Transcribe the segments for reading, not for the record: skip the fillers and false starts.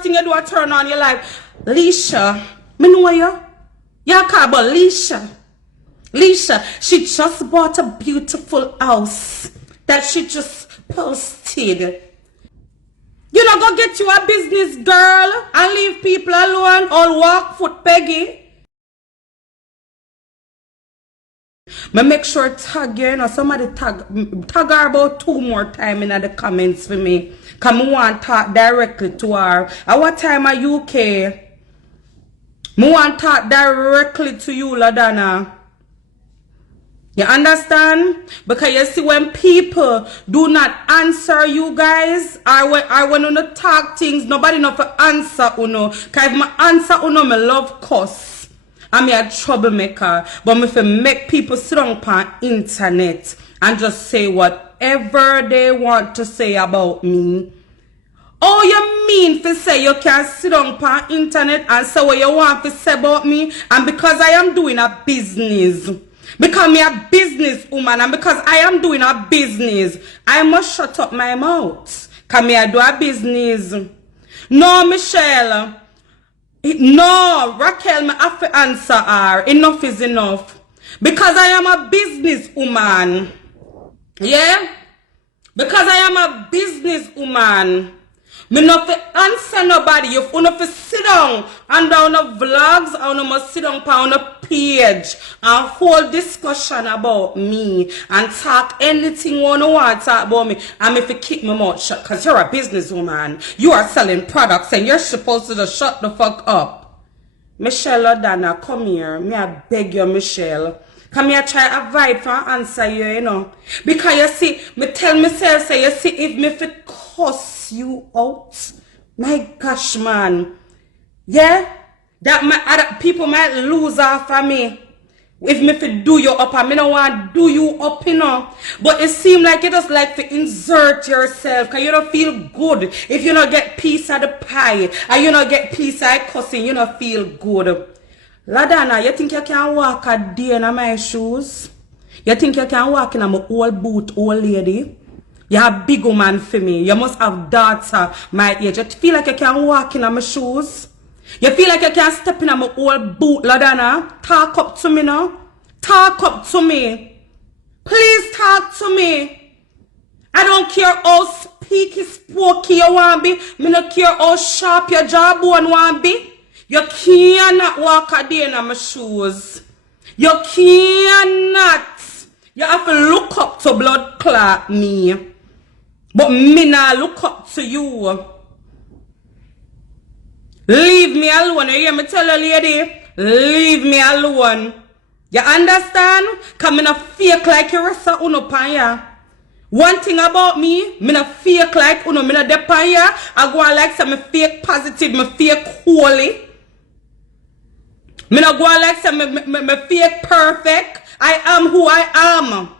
first thing you do is turn on your light. Lesha, me know you. You call about Lesha. Lesha, she just bought a beautiful house that she just posted. You know, go get you a business, girl, and leave people alone. All walk foot Peggy. Me make sure tag you, you know, somebody tag her about 2 more times in the comments for me. Cause me want to talk directly to her. At what time are you okay? Me want to talk directly to you, Ladana. You understand? Because you see, when people do not answer you guys, I when you talk things, nobody know for answer uno. Cause if my answer uno, me love cuss. I'm a troublemaker. But me fi make people sit on the internet and just say whatever they want to say about me. Oh, you mean to say you can sit on the internet and say what you want to say about me? And because I am doing a business, because me a business woman, and because I am doing a business, I must shut up my mouth. Because me I do a business. No, Michelle. No, Raquel, me have to answer her. Enough is enough. Because I am a business woman. Yeah? Because I am a business woman. Me not to answer nobody. You not to sit down and down the vlogs, and must sit down on a page and hold discussion about me and talk anything you want to talk about me. And if you keep my mouth shut, because you're a businesswoman, you are selling products and you're supposed to just shut the fuck up. Michelle Odana, come here. Me I beg you, Michelle. Come here, try avoid for answer you, you know. Because you see, me tell myself, say, you see, if me fit cuss you out, my gosh, man. Yeah? That other people might lose off of me. If me fit do you up, and me don't want to do you up, you know. But it seems like you just like to insert yourself, because you don't feel good. If you don't get piece of the pie, and you don't get piece of cussing, you don't feel good. Ladana, you think you can walk a day in my shoes? You think you can walk in my old boot, old lady? You're a big woman for me. You must have daughter my age. You feel like you can walk in my shoes? You feel like you can step in my old boot, Ladana? Talk up to me now. Talk up to me. Please talk to me. I don't care how speaky, spooky you want to be. Me don't care how sharp your jawbone want to be. You cannot walk a day in my shoes. You cannot. You have to look up to blood clot me. But me not look up to you. Leave me alone. You hear me tell you, lady? Leave me alone. You understand? Because me not fake like you rest of uno pan ya. One thing about me not fake like uno. Me not de pan ya. I go on like some fake positive, me fake holy. Me not go on like some me fake perfect. I am who I am.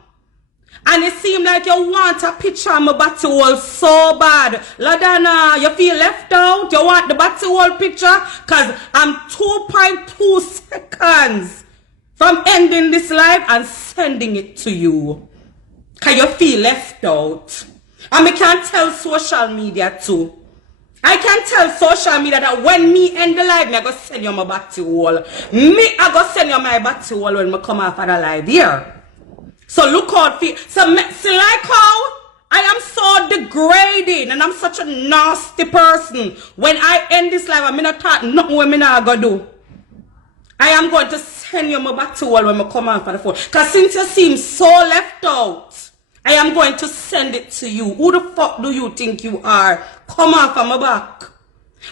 And it seems like you want a picture of my body hole so bad. Ladana, you feel left out? You want the body hole picture? Because I'm 2.2 seconds from ending this live and sending it to you. Because you feel left out. And I can tell social media too. I can tell social media that when me end the live, I go send you my body hole. I go send you my body hole when I come off of the live here. So look out for so see like how I am so degrading and I'm such a nasty person. When I end this live, I'm not talk nothing what I'm not gonna do. I am going to send you my back to wall when I come on for the phone. Because since you seem so left out, I am going to send it to you. Who the fuck do you think you are? Come on for my back.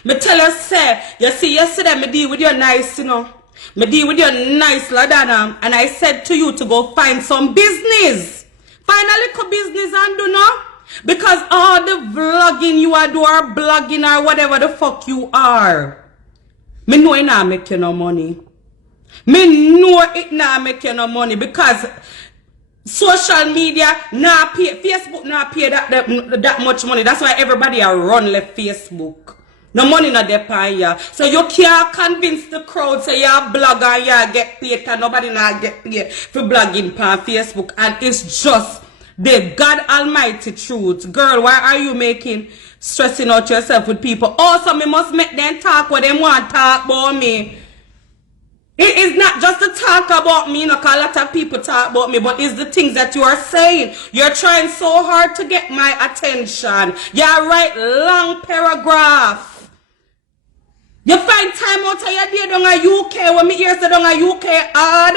Me tell you, say, you see, yesterday me deal with you nice, you know. Me deal with you nice, Ladana, and I said to you to go find some business. Find a little business and do no. Because all the vlogging you are do or blogging or whatever the fuck you are. Me know it not make you no money. Me know it not make you no money because social media not pay, Facebook not pay that much money. That's why everybody are run left Facebook. No money not there for you. So you can't convince the crowd say you're a blogger, you get paid, and nobody not get paid for blogging on Facebook. And it's just the God Almighty truth. Girl, why are you making stressing out yourself with people. Also, me must make them talk what they want to talk about me. It is not just to talk about me, because a lot of people talk about me, but it's the things that you are saying. You're trying so hard to get my attention. You write long paragraph. You find time out of your day down a UK when me hear say down a UK hard.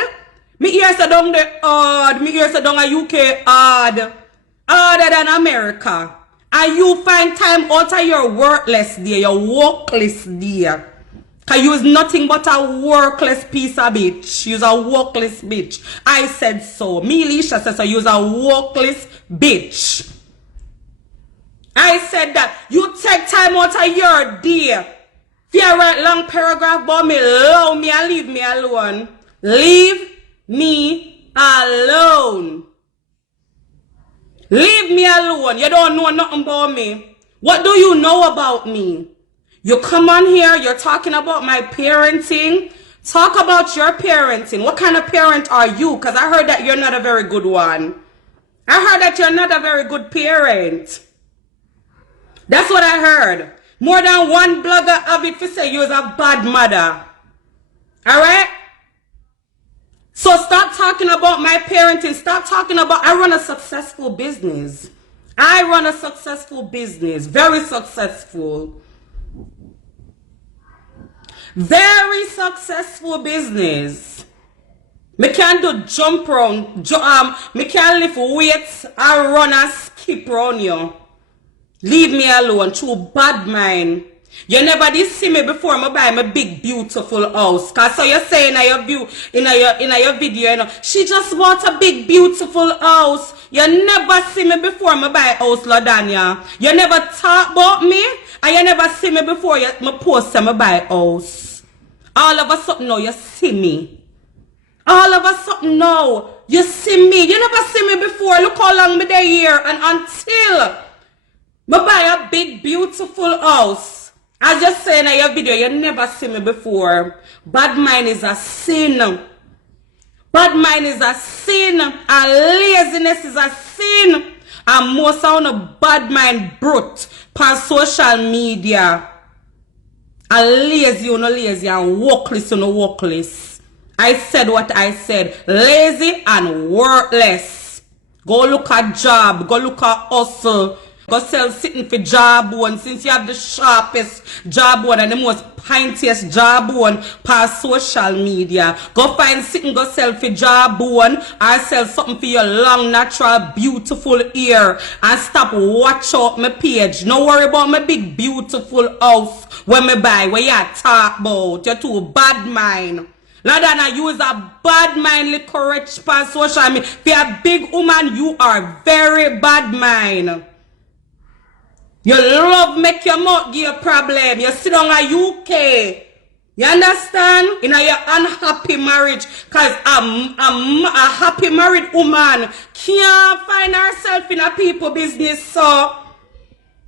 Me hear say down the hard. Me hear say down a UK hard. Harder than America. And you find time out of your worthless day, your workless day. Because you is nothing but a workless piece of bitch. You's a workless bitch. I said so. Me, Lesha, said so. You's a workless bitch. I said that. You take time out of your day. If you write long paragraph about me, allow me and leave me alone. Leave me alone. Leave me alone. You don't know nothing about me. What do you know about me? You come on here, you're talking about my parenting. Talk about your parenting. What kind of parent are you? Because I heard that you're not a very good one. I heard that you're not a very good parent. That's what I heard. More than one blogger have it to say you're a bad mother. Alright? So stop talking about my parenting. Stop talking about, I run a successful business. I run a successful business. Very successful. Very successful business. Me can't do jump round. Me can't lift weights and run and skip round you. Leave me alone. True bad mind. You never did see me before me buy my big beautiful house. Cause so you're saying in your view, in your video, you know, she just bought a big beautiful house. You never see me before me buy a house, Ladanya. You never talk about me, and you never see me before me post me buy a house. All of a sudden now you see me. All of a sudden now you see me. You never see me before. Look how long me there here, and until me buy a big beautiful house. As you say in your video, you never see me before. Bad mind is a sin. Bad mind is a sin. And laziness is a sin. And most of the bad mind brute on social media. And lazy, you know, lazy, and workless, you know, workless. I said what I said. Lazy and worthless. Go look at job. Go look at hustle. Go sell sitting for jawbone since you have the sharpest jawbone and the most pintiest jawbone per social media. Go find sitting, go sell for jawbone or sell something for your long, natural, beautiful hair. And stop watch out my page. No worry about my big, beautiful house when me buy, where you talk about. You're too bad mind. Ladana, you is a bad mind, little rich per social media. If you're a big woman, you are very bad mind. You love make your mouth give you a problem. You sit down in UK. You understand? In your unhappy marriage. Because a happy married woman can't find herself in a people business. So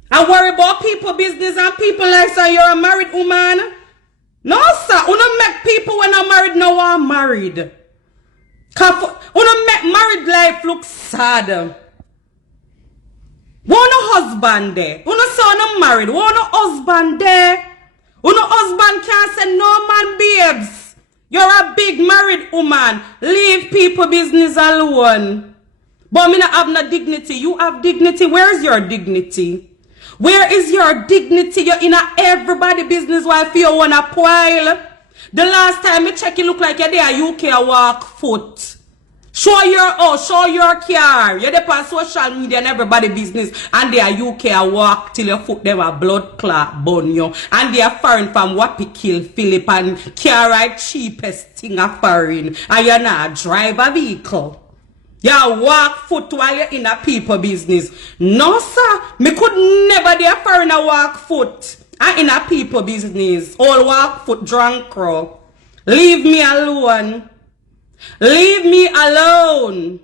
I worry about people business and people like so you're a married woman. No sir. You don't make people when I'm married now I'm married. You don't make married life look sad. Who no husband there? Who no son married? Who no husband there? Who no husband can't say no man babes. You're a big married woman. Leave people business alone. But me not have no dignity. You have dignity. Where is your dignity? Where is your dignity? You're in a everybody business while you want a pile. The last time I check you look like you're there UK walk foot. Show your house, show your car. You're there on social media and everybody business. And they are UK walk till your foot them a blood clot bun you. And they are foreign from Wapi kill Philip and car ride cheapest thing a foreign. And you're not drive a vehicle. You walk foot while you're in a people business. No sir, me could never be a foreigner walk foot. I'm in a people business. All walk foot drunk crow. Leave me alone. Leave me alone.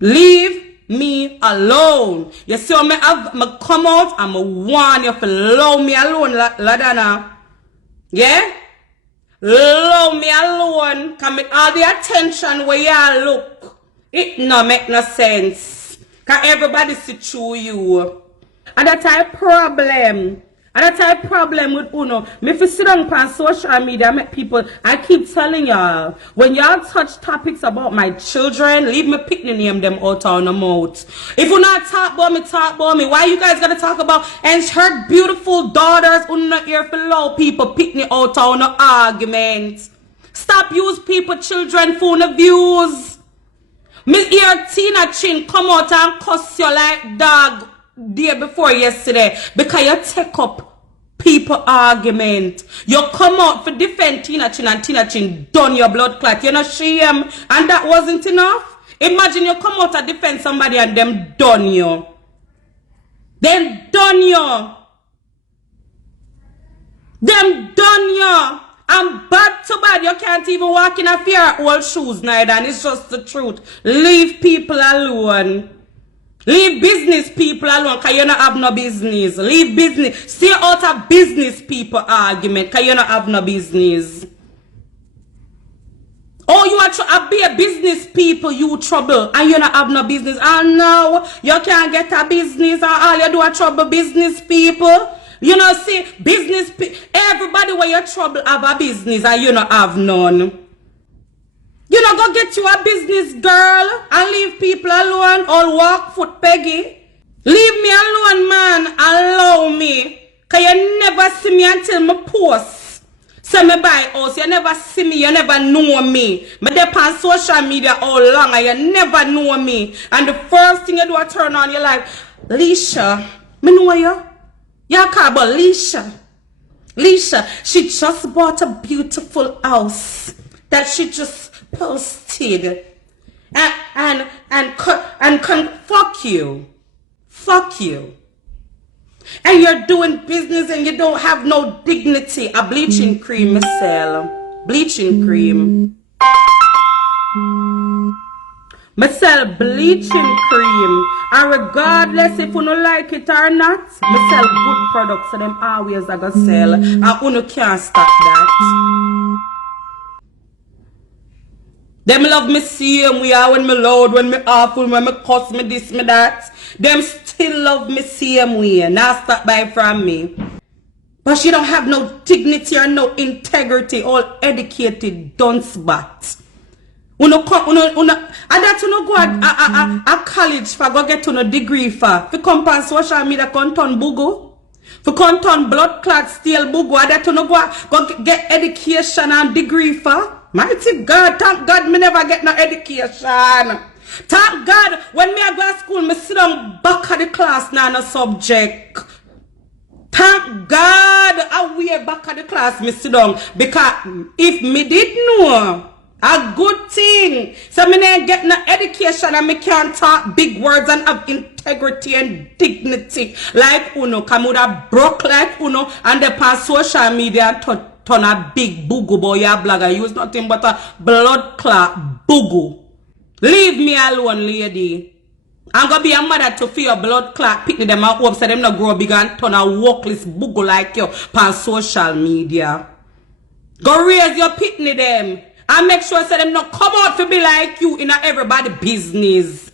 Leave me alone. You see how me come out and me warn you to leave me alone, Ladana. Yeah? Leave me alone. Can make all the attention where you look. It no make no sense. Can everybody see through you. And that's a problem. And that's a problem with Uno. Me if you sit down on social media, make people, I keep telling y'all, when y'all touch topics about my children, leave me picking name them out on the mouth. If you not talk about me. Why you guys gotta talk about and her beautiful daughters who not here for low people picking out on the argument? Stop use people children for the views. Me hear Tina Chin come out and cuss you like dog day before yesterday because you take up people argument. You come out for defend Tina Chin and Tina Chin done your blood clot. You know shame and that wasn't enough. Imagine you come out and defend somebody and them done you. Them done you. Them done you. And bad to bad, you can't even walk in a fear old shoes neither, and it's just the truth. Leave people alone. Leave business people alone, because you don't have no business. Leave business. Stay out of business people argument, because you don't have no business. Oh, you are to be a business people, you trouble, and you don't have no business. And no, you can't get a business, and all you do are trouble business people. You know, see, business, everybody where you trouble have a business and you don't have none. You know, go get you a business, girl, and leave people alone, all walk foot Peggy. Leave me alone, man, allow me. Because you never see me until me post. So me buy house, you never see me, you never know me. Me dey on social media all long and you never know me. And the first thing you do is turn on your life. Lesha, me know you. Y'all call about Lesha. Lesha, she just bought a beautiful house that she just posted. Fuck you. Fuck you. And you're doing business and you don't have no dignity. A bleaching cream, Miss Sell. Bleaching cream. I sell bleaching cream, and regardless if you don't like it or not, I sell good products, so them always I go sell, and you can't stop that. Them love me same way, when me loud, when me awful, when me cuss, me this, me that. Them still love me same way, not stop by from me. But she don't have no dignity or no integrity, all educated dunce bat. Uno come, and that you go a college for go get to no degree for come on social media come turn bugu, for come turn blood clot steal bugu, and that you go get education and degree for. Mighty God, thank God me never get no education. Thank God when me I go to school, me sit down back of the class now no subject. Thank God I way back of the class me sit down, because if me did know a good thing, so me ain't get no education and me can't talk big words and have integrity and dignity like Uno, come would have broke like Uno and they on social media and turn a big bugu boy ya blogger. Use nothing but a blood clot bugu. Leave me alone, lady. I'm gonna be a mother to feel blood clot picking them out up so them not grow big and turn a workless bugu like you on social media. Go raise your pitney them. And make sure so them not come out to be like you in a everybody business.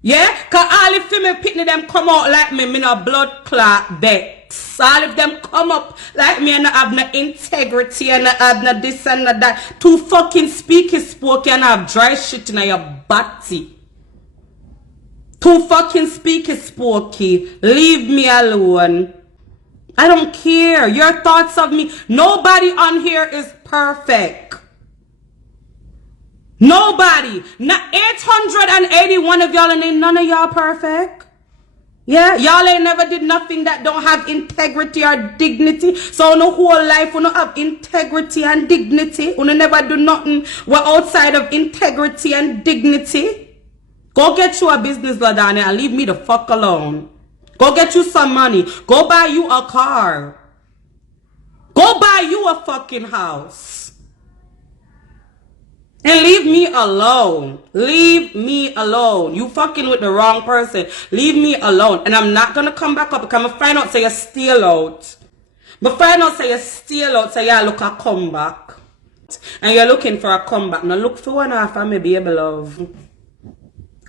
Yeah? Cause all if female pitney them come out like me no blood clot vex. All if them come up like me and not have no integrity and not have no this and no that. Too fucking speaky spoke and have dry shit in your body. Too fucking speaky spokey. Leave me alone. I don't care. Your thoughts of me. Nobody on here is perfect. Nobody. Not 881 of y'all and ain't none of y'all perfect. Yeah, y'all ain't never did nothing that don't have integrity or dignity. So no whole life we don't have integrity and dignity. We never do nothing we're outside of integrity and dignity. Go get you a business, Ladana, and leave me the fuck alone. Go get you some money. Go buy you a car. Go buy you a fucking house. And leave me alone. Leave me alone. You fucking with the wrong person. Leave me alone. And I'm not gonna come back up because I'm gonna find out say you steal out. But find out say you steal out, say you look a comeback. And you're looking for a comeback. Now look for one half of me, baby love.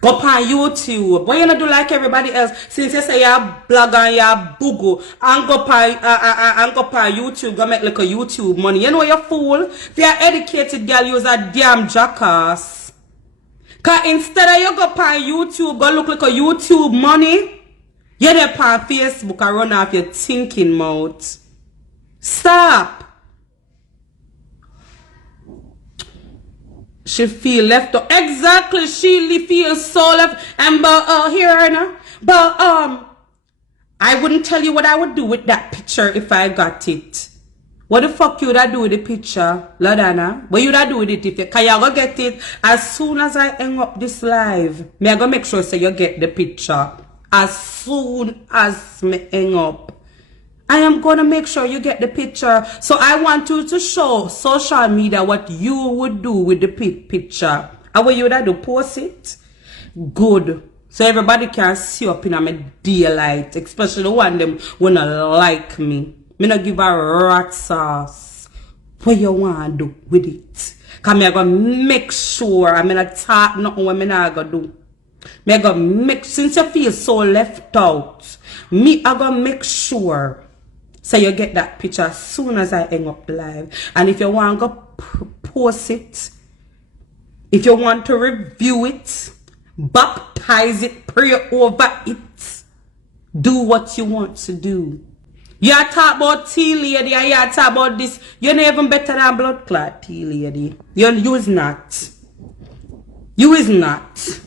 Go on YouTube. Why you not do like everybody else? Since you say you're blogger and you're boogo, and go on YouTube, go make like a YouTube money. You know you're fool. If you're educated girl, you're a damn jackass. Cause instead of you go on YouTube, go look like a YouTube money, you're there on Facebook and run off your thinking mouth. Stop. She feel left out. Exactly, she feels so left. And but here now. But I wouldn't tell you what I would do with that picture if I got it. What the fuck you would I do with the picture, Ladana? What you would I do with it if you can you go get it as soon as I hang up this live? Me I go make sure so you get the picture as soon as me hang up. I am gonna make sure you get the picture. So I want you to show social media what you would do with the picture. And what you would do, post it? Good. So everybody can see up in my daylight. Especially the one them wanna like me. Me not give a rat sauce. What you want to do with it? Cause me I gonna make sure I'm gonna talk nothing what me not gonna do. Me I gonna make, since you feel so left out, me I gonna make sure so you get that picture as soon as I hang up the live. And if you want to go post it, if you want to review it, baptize it, pray over it, do what you want to do. You talk about tea lady and you talk about this. You're not even better than blood clot tea lady. You is not. You is not.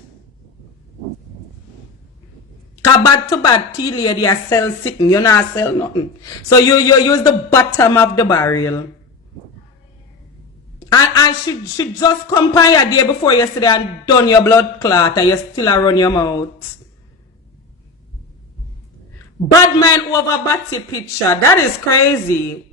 Cause bad to bad tea lady a sell sitting, you not sell nothing. So you use the bottom of the barrel. And I should just come by a day before yesterday and done your blood clot and you still run your mouth. Bad man over batty picture. That is crazy.